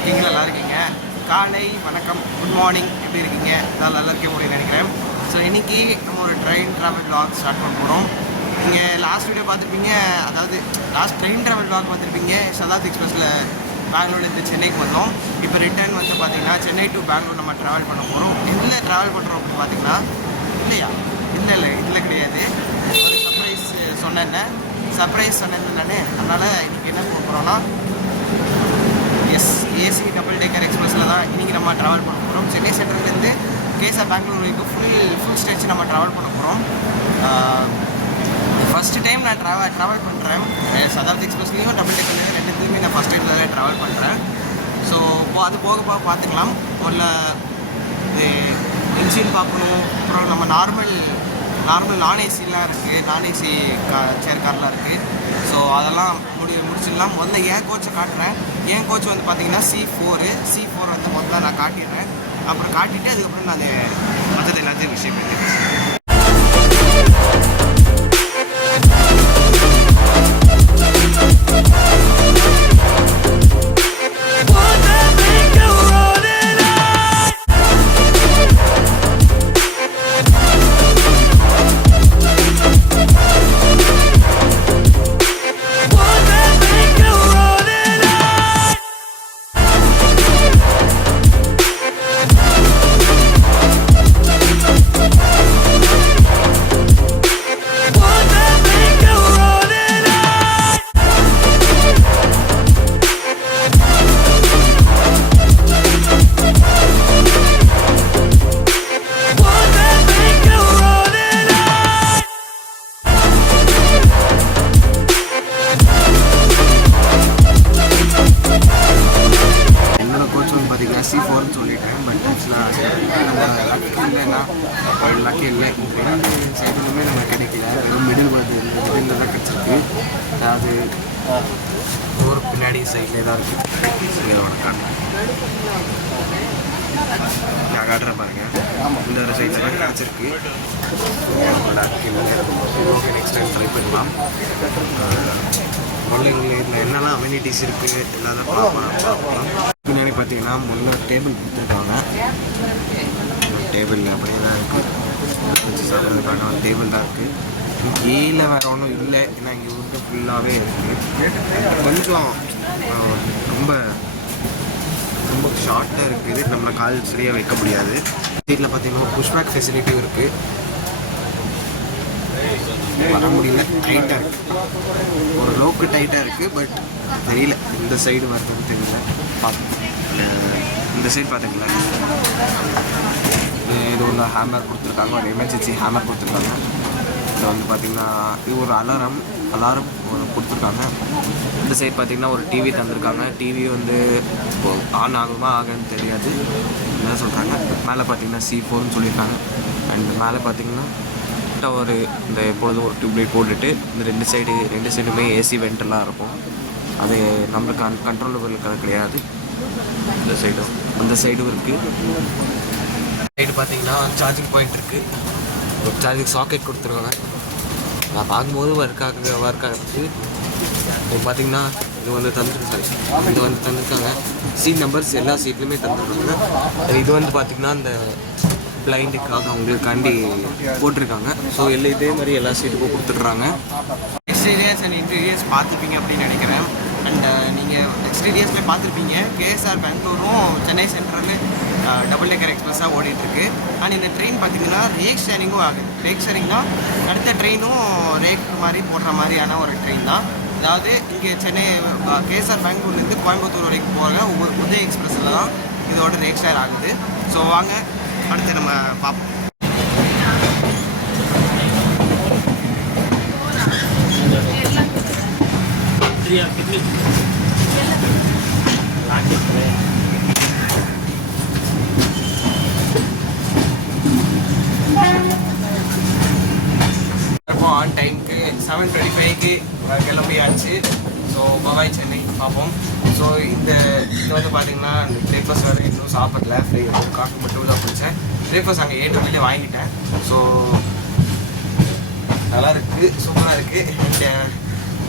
இருக்கீங்க? நல்லா இருக்கீங்க? காலை வணக்கம், குட் மார்னிங், எப்படி இருக்கீங்க? எல்லாம் நல்லா இருக்க முடியும்னு நினைக்கிறேன். ஸோ இன்றைக்கி நம்ம ஒரு ட்ரெயின் ட்ராவல் vlog ஸ்டார்ட் பண்ண போகிறோம். நீங்கள் லாஸ்ட் வீடியோ பார்த்துருப்பீங்க, அதாவது லாஸ்ட் ட்ரெயின் ட்ராவல் vlog பார்த்துருப்பீங்க. சதாப்தி எக்ஸ்பிரஸில் பெங்களூர்லேருந்து சென்னைக்கு வந்தோம். இப்போ ரிட்டர்ன் வந்து பார்த்திங்கன்னா சென்னை டு பெங்களூர் நம்ம ட்ராவல் பண்ண போகிறோம். என்ன ட்ராவல் பண்ணுறோம் அப்படின்னு பார்த்தீங்கன்னா, இல்லை இதில் கிடையாது, ஒரு சர்ப்ரைஸ் சொன்னேன் நானே. அதனால் இன்றைக்கி என்ன பண்ண போகிறோன்னா, ஏசி டபுள் டேக்கர் எக்ஸ்பிரஸில் தான் இன்றைக்கி நம்ம ட்ராவல் பண்ண போகிறோம். சென்னை சென்ட்ரல்லேருந்து கேஎஸ்ஆர் பெங்களூர் வரைக்கும் ஃபுல் ஸ்ட்ரெச் நம்ம ட்ராவல் பண்ண போகிறோம். ஃபஸ்ட்டு டைம் நான் ட்ராவல் பண்ணுறேன். சதாப்தி எக்ஸ்பிரஸ்லேயும் டபுள் டேக்கர்லேயும் ரெண்டுத்துலேயுமே நான் ஃபஸ்ட் டைம் தான் ட்ராவல் பண்ணுறேன். ஸோ அது போக பார்த்துக்கலாம். முதல்ல இது இன்ஜின் பார்க்கணும். அப்புறம் நம்ம நார்மல் நான் ஏசிலாம் இருக்குது, நான் ஏசி சேர் கார்லாம் இருக்குது. ஸோ அதெல்லாம் முடிச்சிடலாம். முதல்ல என் கோச்சை காட்டுறேன். என் கோச் வந்து பார்த்திங்கன்னா C4 வந்து முதல்ல நான் காட்டிடுறேன். அப்புறம் காட்டிட்டு அதுக்கப்புறம் நான் மற்றது எல்லாத்தையும் விஷயம் பண்ணிடுறேன். C4ன்னு சொல்லிட்டேன். பட் ஆக்சுவலாக லக்கி இல்லை. ரெண்டு சைடுலுமே நம்ம கிடைக்கல. வெறும் மிடில் தான் கிடச்சிருக்கு. அதாவது ஒரு பின்னாடி சைட்லேயே தான் இருக்குது. இதோட நான் காட்டுறேன் பாருங்கள். இந்த ஒரு சைடில் தான் கிடச்சிருக்கு. நெக்ஸ்ட் டைம் ட்ரை பண்ணலாம். இதில் என்னெல்லாம் அம்யூனிட்டிஸ் இருக்குது எல்லாத்தையும் பார்க்கலாம். பின்னாடி பார்த்தீங்கன்னா முன்னே டேபிள் கொடுத்துருக்காங்க. டேபிள் அப்படியே தான் இருக்குது. வச்சு சாப்பிட்றதுக்கான டேபிள் தான் இருக்குது. கீழே வேறு ஒன்றும் இல்லை. ஏன்னா இங்கே வந்து ஃபுல்லாகவே இருக்குது. கொஞ்சம் ரொம்ப ஷார்ட்டாக இருக்குது. நம்மளை கால் சரியாக வைக்க முடியாது. சீட்டில் பார்த்தீங்கன்னா புஷ்பேக் ஃபெசிலிட்டியும் இருக்குது. வர முடியல, டைட்டாக இருக்குது. ஒரு லோக்கு டைட்டாக இருக்குது. பட் தெரியல இந்த சைடு வருதுன்னு தெரியல. இந்த சைடு பார்த்துங்களா, இது ஒன்று ஹேமர் கொடுத்துருக்காங்க. ஒரு எமர்ஜென்சி ஹேமர் கொடுத்துருக்காங்க. இதில் வந்து பார்த்திங்கன்னா இது ஒரு அலாரம் கொடுத்துருக்காங்க. இந்த சைடு பார்த்திங்கன்னா ஒரு டிவி தந்திருக்காங்க. டிவி வந்து ஆன் ஆகுமா ஆகுன்னு தெரியாது, என்ன சொல்கிறாங்க. மேலே பார்த்திங்கன்னா C4ன்னு சொல்லியிருக்காங்க. அண்ட் மேலே பார்த்திங்கன்னா ஒரு இந்த எப்பொழுதும் ஒரு டியூப்லைட் போட்டுட்டு இந்த ரெண்டு சைடுமே ஏசி வெண்டெல்லாம் இருக்கும். அது நம்மளுக்கு கண்ட்ரோலபிள் கிடையாது. இந்த சைடும் அந்த சைடும் இருக்குது. சைடு பார்த்தீங்கன்னா சார்ஜிங் பாயிண்ட் இருக்குது. ஒரு சார்ஜிங் சாக்கெட் கொடுத்துருக்காங்க. நான் பார்க்கும்போது ஒர்க் ஆகுது. இப்போ பார்த்தீங்கன்னா இது வந்து தந்துருக்காங்க. சீட் நம்பர்ஸ் எல்லா சீட்லையுமே தந்துருக்காங்க. இது வந்து பார்த்திங்கன்னா இந்த பிளைண்டுக்காக அவங்களுக்காண்டி போட்டிருக்காங்க. ஸோ இதே மாதிரி எல்லா சீட்டுக்கும் கொடுத்துட்றாங்க. எக்ஸ்டீரியர்ஸ் அண்ட் இன்டீரியர்ஸ் பார்த்துருப்பீங்க அப்படின்னு நினைக்கிறேன். அண்ட் நீங்கள் எக்ஸ்டீரியர்ஸில் பார்த்துருப்பீங்க பெங்களூரும் சென்னை சென்ட்ரல் டபுள் டேக்கர் எக்ஸ்பிரஸாக ஓடிட்டுருக்கு. அண்ட் இந்த ட்ரெயின் பார்த்திங்கன்னா ரேக் ஷேரிங்கும் ஆகுது. ரேக் ஷேரிங்னால் அடுத்த ட்ரெயினும் ரேக் மாதிரி போடுற மாதிரியான ஒரு ட்ரெயின் தான். அதாவது இங்கே சென்னை கேஎஸ்ஆர் பெங்களூர்லேருந்து கோயம்புத்தூர் வரைக்கும் போகிற ஒவ்வொரு உதய எக்ஸ்பிரஸில் தான் இதோட ரேக் ஷேர் ஆகுது. ஸோ வாங்க அடுத்து நம்ம பார்ப்போம். ஆன் டைமுக்கு 7:25க்கு கிளம்பியாச்சு. ஸோ பவாய் சென்னை பார்ப்போம். ஸோ இது வந்து பார்த்தீங்கன்னா இந்த பிரேக்ஃபாஸ்ட் வேறு இன்னும் சாப்பிடல. காஃபி மட்டும் தான் குடித்தேன். பிரேக்ஃபாஸ்ட் அங்கே 8 மணிலே வாங்கிட்டேன். ஸோ நல்லா இருக்குது, சூப்பராக இருக்குது.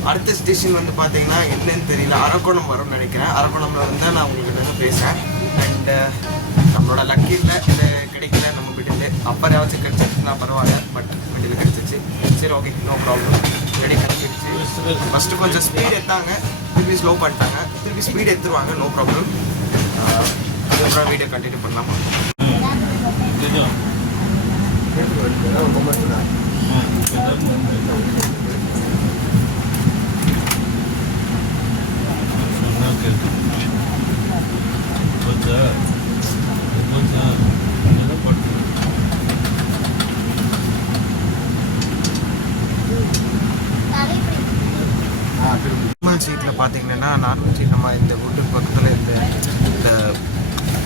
அடுத்த ஸ்டேஷன் வந்து பார்த்தீங்கன்னா என்னன்னு தெரியல, அரக்கோணம் வரும்னு நினைக்கிறேன். அரக்கோணம்ல வந்து நான் உங்களுக்கு பேசுகிறேன். அண்டு நம்மளோட லக்கியில் இது கிடைக்கல நம்ம மிடில். அப்போ ஏதாச்சும் கிடச்சிருச்சுன்னா பரவாயில்ல, பட் மிடில் கிடச்சிச்சு. சரி ஓகே, நோ ப்ராப்ளம். ரெடி கிடச்சிருச்சு. ஃபஸ்ட்டு கொஞ்சம் ஸ்பீட் எடுத்தாங்க, திருப்பி ஸ்லோ பண்ணிட்டாங்க, திருப்பி ஸ்பீட் எடுத்துருவாங்க, நோ ப்ராப்ளம். அதுக்கப்புறம் வீடியோ கண்டினியூ பண்ணலாமா? நார்மல் சீட்டில் பார்த்தீங்கன்னா, நார்மல் சீட் நம்ம இந்த வுட்டு பக்கத்தில் இந்த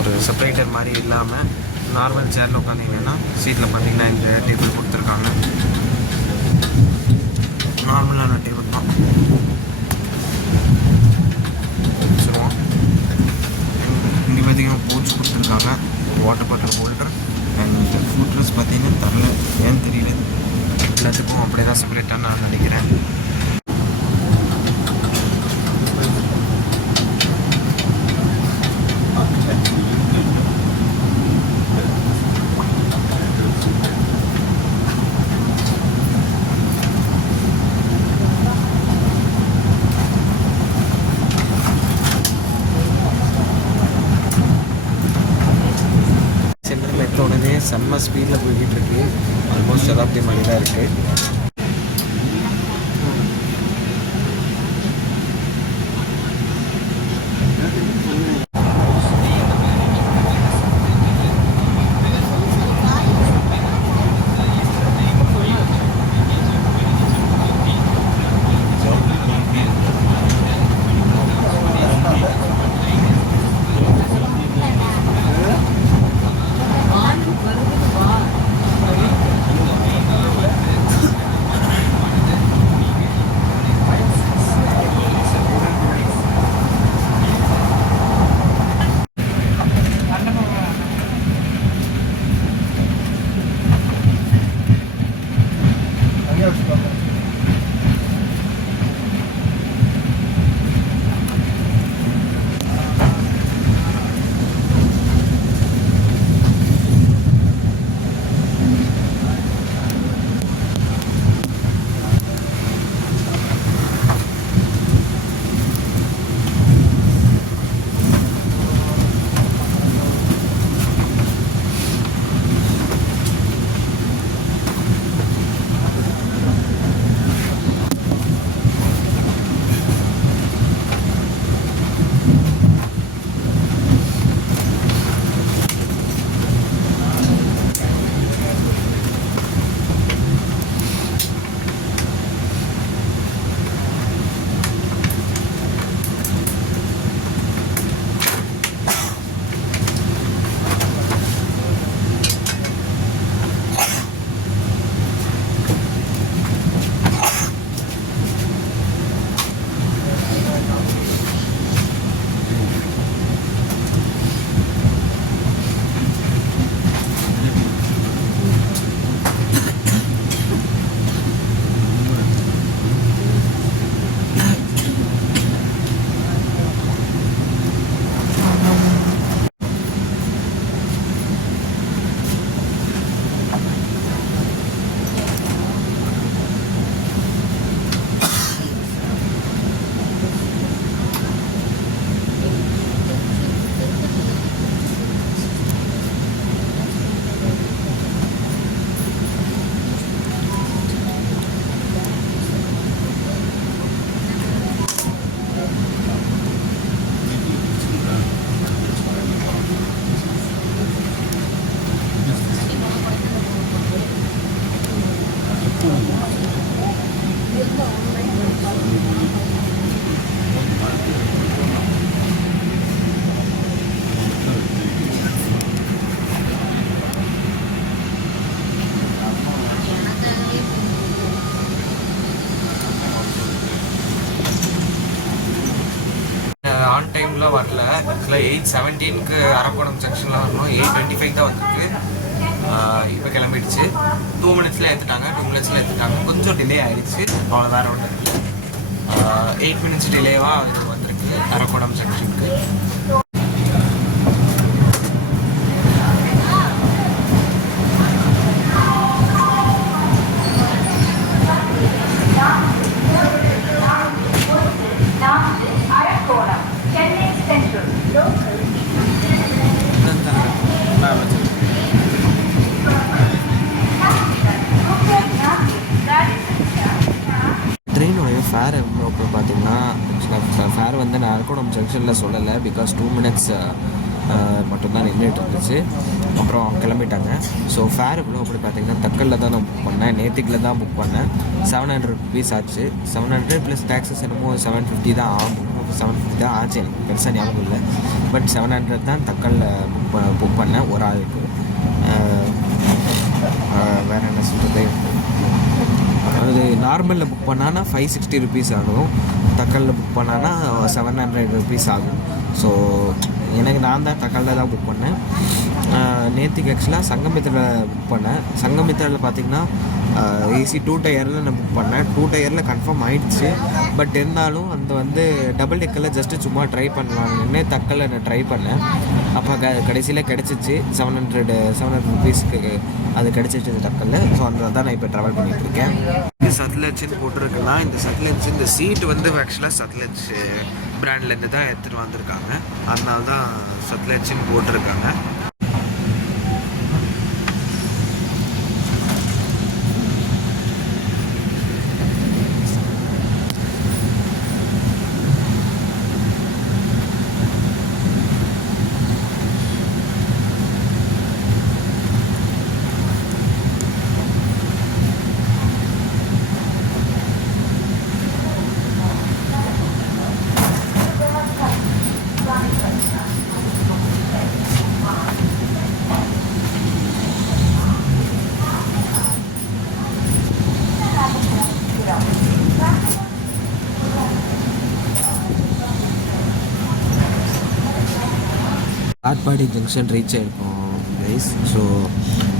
ஒரு செப்பரேட்டர் மாதிரி இல்லாமல் நார்மல் சேரில் உட்காந்திங்கன்னா சீட்டில் பார்த்தீங்கன்னா இந்த டேபிள் கொடுத்துருக்காங்க. நார்மலான டேபிள் தான். வச்சுருவோம். இங்கே பார்த்தீங்கன்னா போட்ஸ் கொடுத்துருக்காங்க, water bottle holder and food dress பார்த்தீங்கன்னா தரல, ஏன்னு தெரியல. எல்லாத்துக்கும் அப்படியே தான் செப்பரேட்டாக நான் நினைக்கிறேன். சென்ட்ரல் மெட்ரோனதே செம்ம ஸ்பீடில் போய்கிட்டு இருக்கு. ஆல்மோஸ்ட் அதாப்டி மாதிரி தான் இருக்குது. ஆன் டைமில் வரல. ஆக்சுவலாக 8:17க்கு அரக்கோணம் ஜங்ஷனில் வரணும், 8:25 தான் வந்திருக்கு. இப்போ கிளம்பிடுச்சு. 2 மினிட்ஸில் ஏற்றுட்டாங்க, 2 மினிட்ஸில் ஏற்றுட்டாங்க. கொஞ்சம் டிலே ஆகிடுச்சு, அவ்வளோ வேறு ஒன்று. 8 மினிட்ஸ் டிலேவாக இது வந்திருக்கு அரக்கோணம் ஜங்ஷனுக்கு. ட்ரெயினுடைய ஃபேர் எவ்வளோ இப்போ பார்த்தீங்கன்னா, ஃபேர் வந்து நான் அரக்கோணம் ஜங்ஷனில் சொல்லலை, பிகாஸ் 2 மினிட்ஸ் மட்டும்தான் நின்றுட்டு இருந்துச்சு. அப்புறம் கிளம்பிட்டாங்க. ஸோ ஃபேர் எவ்வளோ அப்படி பார்த்தீங்கன்னா, தக்கலில் தான் நான் புக் பண்ணேன், நேத்திக்கில் தான் புக் பண்ணேன். 700 ருபீஸ் ஆச்சு. 700 ப்ளஸ் டேக்ஸஸ் என்னமோ 750 தான் ஆகும். 750 தான் ஆச்சு, எனக்கு பெருசாக ஞாபகம் இல்லை. பட் 700 தான் தக்கலில் புக் பண்ணேன் ஒரு ஆளுக்கு. வேறு என்ன சொல்கிறது, அது நார்மலில் புக் பண்ணான்னா 560 ருபீஸ் ஆகும், தக்கலில் புக் பண்ணான்னா 700 ருபீஸ் ஆகும். ஸோ எனக்கு நான் தான் தக்கலில் தான் புக் பண்ணேன். நேற்றுக்கு ஆக்சுவலாக சங்கமித்திரில் புக் பண்ணேன். சங்கமித்திரில் பார்த்திங்கன்னா ஏசி 2 டயரில் நான் புக் பண்ணேன். 2 டயரில் கன்ஃபார்ம் ஆகிடுச்சு. பட் இருந்தாலும் அந்த வந்து டபுள் டெக்கில் ஜஸ்ட்டு சும்மா ட்ரை பண்ணலான்னு தக்கலில் நான் ட்ரை பண்ணேன். அப்போ கடைசியில் கிடச்சிச்சு 700 ருபீஸ்க்கு அது கிடச்சிச்சு தக்கலில். ஸோ அந்த தான் நான் இப்போ ட்ராவல் பண்ணிகிட்ருக்கேன். இது சத்லஜ்னு போட்டிருக்குன்னா, இந்த சத்லஜ் இந்த சீட் வந்து ஆக்சுவலாக சத்லஜ் பிராண்ட்லேருந்து தான் எடுத்துகிட்டு வந்திருக்காங்க. அதனால தான் சத்லஜ்னு போட்டிருக்காங்க. காட்பாடி ஜங்ஷன் ரீச் ஆகிருக்கோம் கைஸ். ஸோ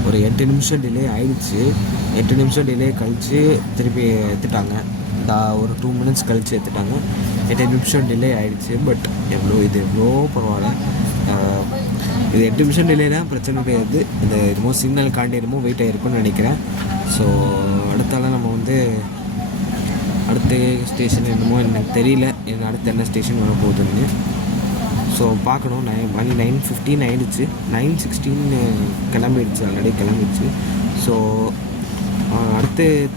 ஒரு 8 நிமிஷம் டிலே ஆகிடுச்சு. 8 நிமிஷம் டிலே கழித்து திருப்பி எடுத்துட்டாங்க. ஒரு 2 மினிட்ஸ் கழித்து எடுத்துட்டாங்க. 8 நிமிஷம் டிலே ஆகிடுச்சு. பட் எவ்வளோ பரவாயில்ல. இது 8 நிமிஷம் டிலேனா பிரச்சனை கிடையாது. இந்த என்னமோ சிக்னல் காண்டி என்னமோ வெயிட் ஆகிருக்குன்னு நினைக்கிறேன். ஸோ அடுத்தால நம்ம வந்து அடுத்த ஸ்டேஷன் என்னமோ எனக்கு தெரியல, அடுத்து என்ன ஸ்டேஷன் வர போகுதுன்னு. ஸோ பார்க்கணும். மணி 9:15 ஆகிடுச்சு. 9:16 கிளம்பிடுச்சு, ஆல்ரெடி கிளம்பிடுச்சு. ஸோ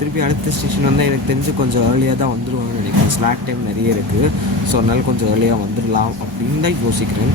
திருப்பி அடுத்த ஸ்டேஷன் வந்தால் எனக்கு தெரிஞ்சு கொஞ்சம் ஏர்லியாக தான் வந்துடுவாங்கன்னு நினைக்கிறேன். ஸ்லாக் டைம் நிறைய இருக்குது. ஸோ அதனால கொஞ்சம் ஏர்லியாக வந்துடலாம் அப்படின்னு தான் யோசிக்கிறேன்.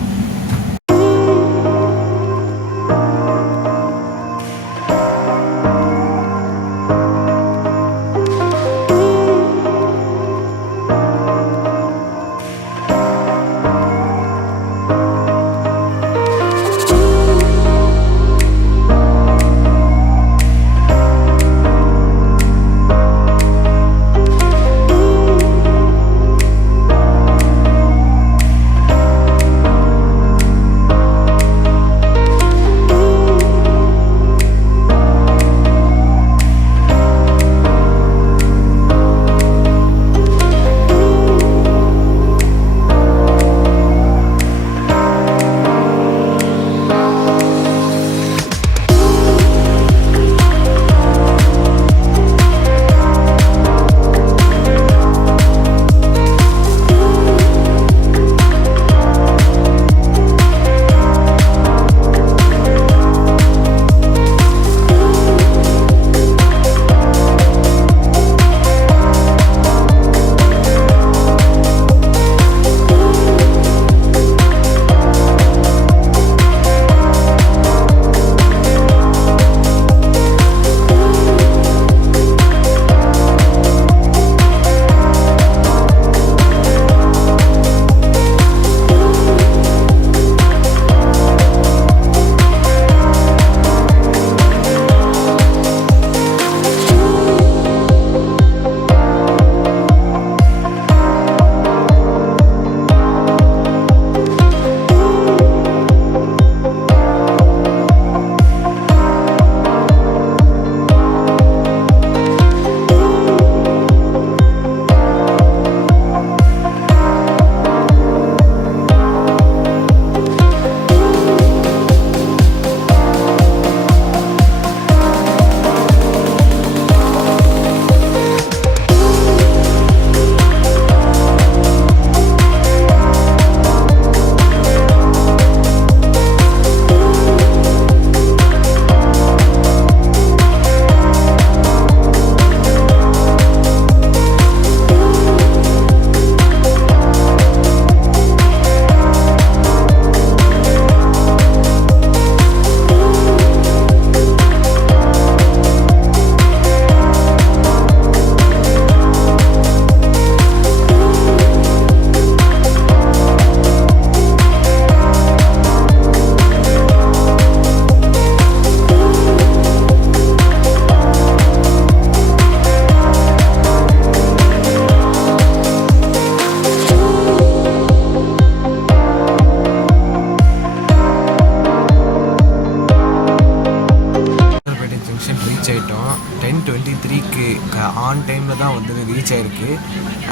ஆன் டைமில் தான் வந்து ரீச் ஆகிருக்கு.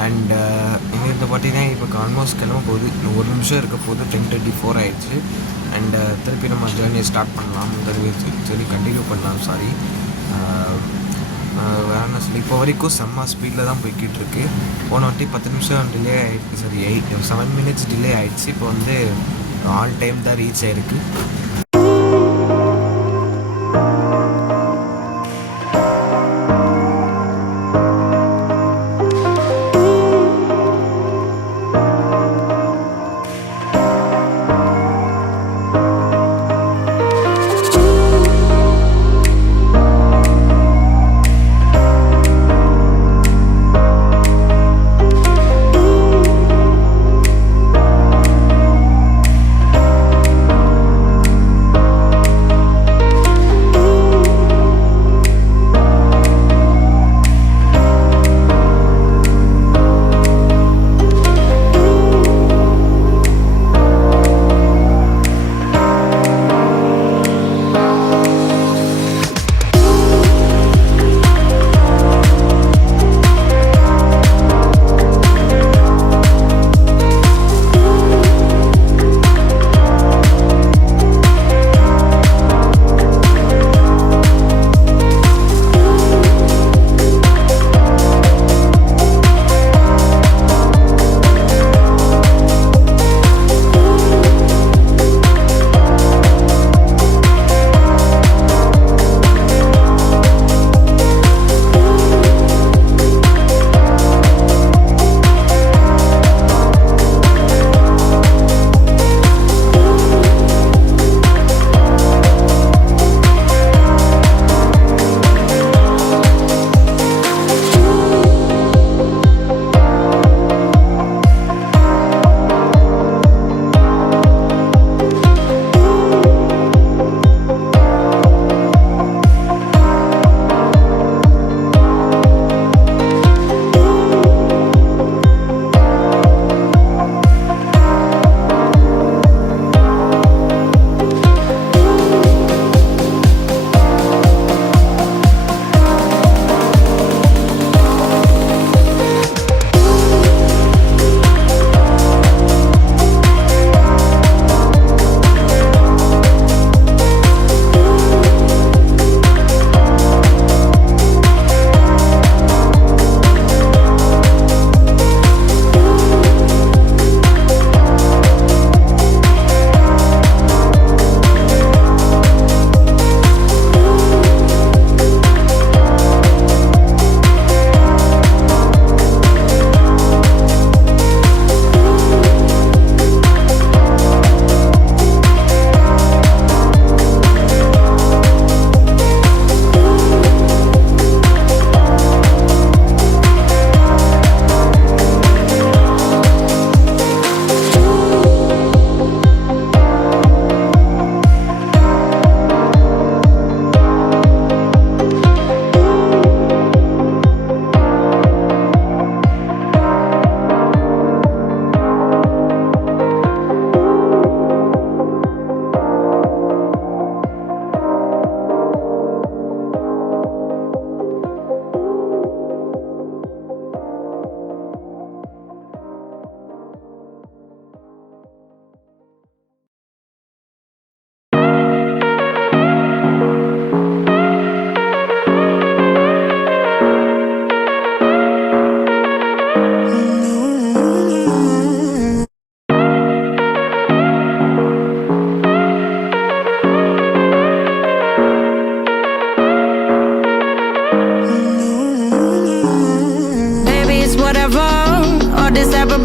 அண்ட் எங்களுக்கு பார்த்தீங்கன்னா இப்போ ஆல்மோஸ்ட் கிளம்ப போகுது. இன்னும் 1 நிமிஷம் இருக்க போது 10:24 ஆகிடுச்சு. அண்ட் திருப்பி நம்ம ஜேர்னியை ஸ்டார்ட் பண்ணலாம், சொல்லி கண்டினியூ பண்ணலாம். சாரி, வேறு சொல்லி இப்போ வரைக்கும் செம்ம ஸ்பீடில் தான் போய்கிட்டு இருக்கு. போன வாட்டி 10 நிமிஷம் டிலே ஆகிடுச்சு, சாரி 7 மினிட்ஸ் டிலே ஆகிடுச்சு. இப்போ வந்து ஆல் டைம் தான் ரீச் ஆகிருக்கு.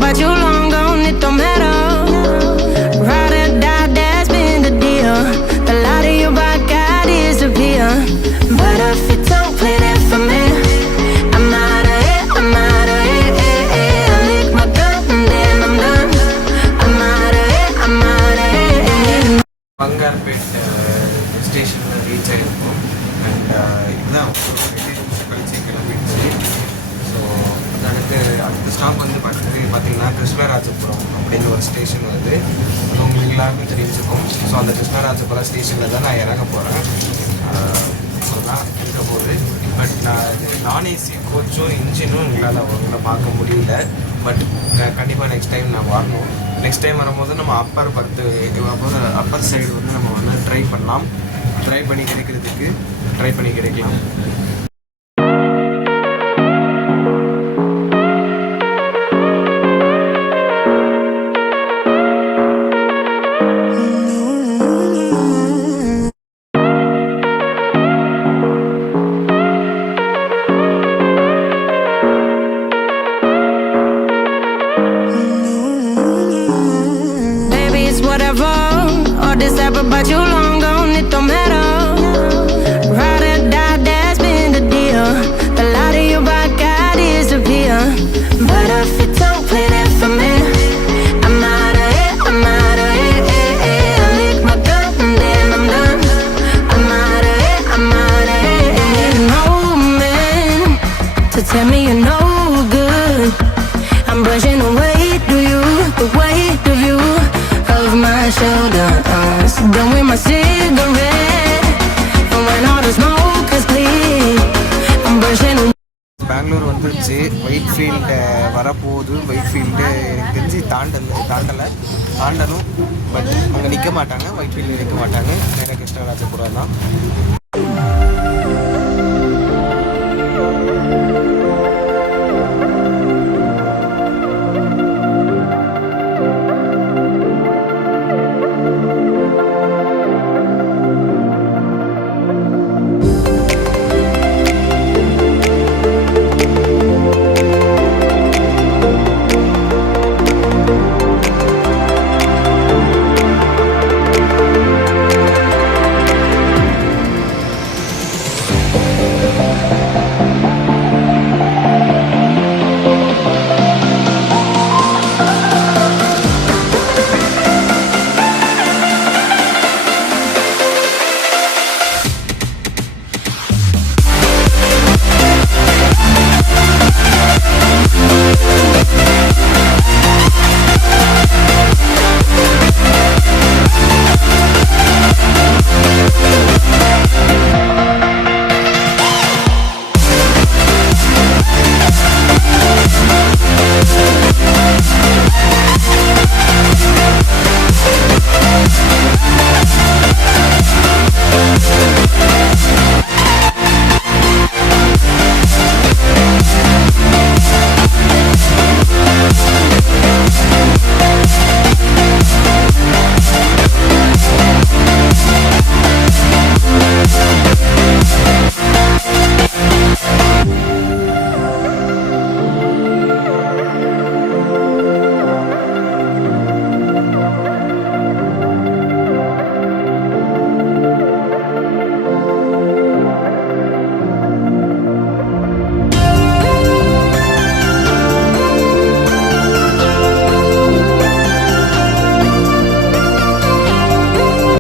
but you long gone, it don't matter. Ride or die, that's been the deal. The light of your body got disappear. But if you don't play that for me, I'm out of here, I'm out of here. I lick my gun and then I'm done. I'm out of here, I'm out of here. Bangarpet ஸ்டேஷனில் reach ஆகிருக்கும். And இதுதான் ஒரு 2 நிமிஷம் கழிச்சு கிளம்பிடுச்சு. So அடுத்த stop வந்து பார்த்தீங்கன்னா கிருஷ்ணராஜபுரம் அப்படின்னு ஒரு ஸ்டேஷன் வருது. அது உங்களுக்கு எல்லாருக்கும் தெரிஞ்சுக்கும். ஸோ அந்த கிருஷ்ணராஜபுரம் ஸ்டேஷனில் தான் நான் இறங்க போகிறேன். தான் இருக்க போகுது. பட் நான் ஏசி கோச்சும் இன்ஜினும் எங்களால் அவங்கள பார்க்க முடியல. பட் கண்டிப்பாக நெக்ஸ்ட் டைம் நான் வரணும். நெக்ஸ்ட் டைம் வரும்போது நம்ம அப்பர் சைடு வந்து நம்ம வந்து ட்ரை பண்ணி கிடைக்கலாம். Baby, it's whatever. All this ever but you long gone, it don't matter. Ride or die, that's been the deal. The light of your body got disappear. But if you don't play that for me, I'm out of it, I'm out of it. I lick my gun and then I'm done. I'm out of it, I'm out of it. You need an old man to tell me you're no good. I'm brushing the weight of you, the weight of you, of my shoulders. Done with my cigarette, and when all the smoke is clear, I'm brushing the Bangalore வந்துருச்சு. White field வரப்போகுது. White field எனக்கு தெரிஞ்சு தாண்டணும். But அங்கே நிற்க மாட்டாங்க. White field நிற்க மாட்டாங்க. நேராக கிருஷ்ணராஜபுரம் தான்.